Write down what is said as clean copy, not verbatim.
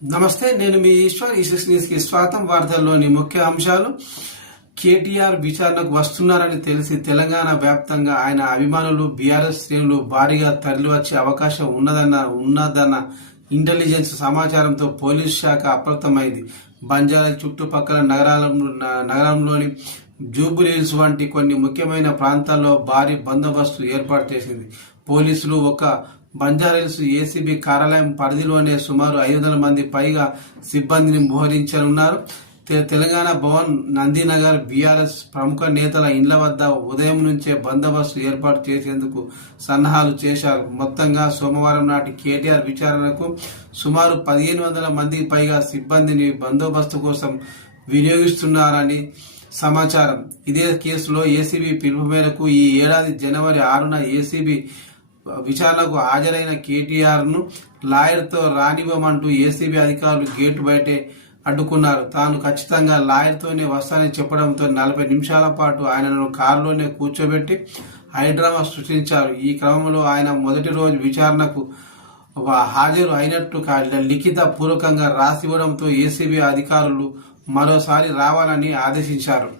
నమస్తే, నేను మీ ఈశ్వర్. ఈ న్యూస్ కి స్వాగతం. వార్తల్లోని ముఖ్య అంశాలు. కేటీఆర్ విచారణకు వస్తున్నారని తెలిసి తెలంగాణ వ్యాప్తంగా ఆయన అభిమానులు, బీఆర్ఎస్ శ్రేణులు భారీగా తరలివచ్చే అవకాశం ఉన్నదన్న ఇంటెలిజెన్స్ సమాచారంతో పోలీసు శాఖ అప్రమత్తమైంది. బంజారా చుట్టుపక్కల నగరంలోని జూబ్లీహిల్స్ వంటి కొన్ని ముఖ్యమైన ప్రాంతాల్లో భారీ బందోబస్తు ఏర్పాటు చేసింది. పోలీసులు ఒక బంజారాహిల్స్ ఏసీబీ కార్యాలయం పరిధిలోనే సుమారు 500 మంది పైగా సిబ్బందిని మోహరించనున్నారు. తెలంగాణ భవన్, నందినగర్, బీఆర్ఎస్ ప్రముఖ నేతల ఇండ్ల వద్ద ఉదయం నుంచే బందోబస్తు ఏర్పాటు చేసేందుకు సన్నాహాలు చేశారు. మొత్తంగా సోమవారం నాటి కేటీఆర్ విచారణకు సుమారు 1500 మందికి పైగా సిబ్బందిని బందోబస్తు కోసం వినియోగిస్తున్నారని సమాచారం. ఇదే కేసులో ఏసీబీ పిలుపు మేరకు ఈ ఏడాది జనవరి 6న ఏసీబీ విచారణకు హాజరైన కేటీఆర్ ను లాయర్తో రానివ్వమంటూ ఏసీబీ అధికారులు గేటు బయటే అడ్డుకున్నారు. తాను ఖచ్చితంగా లాయర్తోనే వస్తానని చెప్పడంతో 40 నిమిషాల పాటు ఆయనను కారులోనే కూర్చోబెట్టి హైడ్రామా సృష్టించారు. ఈ క్రమంలో ఆయన మొదటి రోజు విచారణకు హాజరు అయినట్టు లిఖిత పూర్వకంగా రాసివ్వడంతో ఏసీబీ అధికారులు మరోసారి రావాలని ఆదేశించారు.